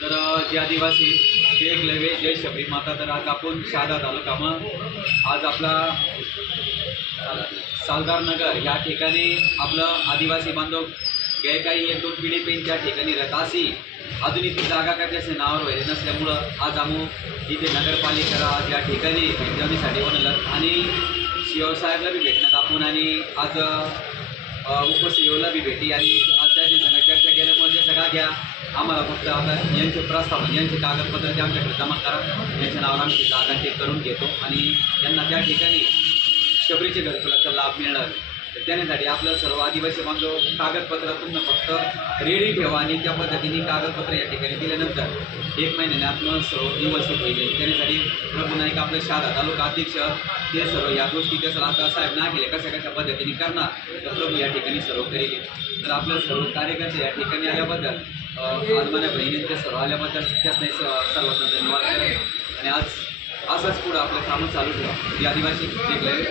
तर जे आदिवासी ते एक लवे जय शबरी माता तर आज आपण शहादा तालुकाમાં आज आपला सालदार नगर या ठिकाणी आपलं आदिवासी बांधव गे काही एक दोन पिढी पेन त्या ठिकाणी रतासी अजून इथे जागा काय त्याचे नावावर व्हायला नसल्यामुळं आज आम्ही इथे नगरपालिका आज या ठिकाणी भेटण्यासाठी बनलं आणि शिवसाहेबला बी भेटण्यात आपण आणि आज उपसीओला बी भेटी आणि आज त्या संग चर्चा केल्यामुळे ते सगळा घ्या आम्हाला फक्त आता यांचे प्रस्ताव यांचे कागदपत्र ते आमच्याकडे जमा करा. यांच्या नावावर आम्ही जागा ते करून घेतो आणि यांना त्या ठिकाणी शबरीचे घरकुलाचा लाभ मिळणार तर त्यासाठी आपलं सर्व आदिवासी बांधव कागदपत्र तुम्ही फक्त रेडी ठेवा आणि त्या पद्धतीने कागदपत्र या ठिकाणी दिल्यानंतर एक महिन्याने आत्म सर्व व्यवस्थित होईल त्यासाठी प्रभू नाईक आपलं शाळा तालुका अध्यक्ष ते सर्व या गोष्टी कसं आता साहेब ना केले कशा कशा पद्धतीने करणार तर प्रभू या ठिकाणी सर्व करेल. तर आपलं सर्व कार्यकर्ते या ठिकाणी आल्याबद्दल आज माझ्या बहिणीने सर्व आल्याबद्दल त्याच नाही सर्वांना धन्यवाद. करेल आणि आज असंच पुढं आपलं कामं चालू ठेवा. ही आदिवासी जिंकले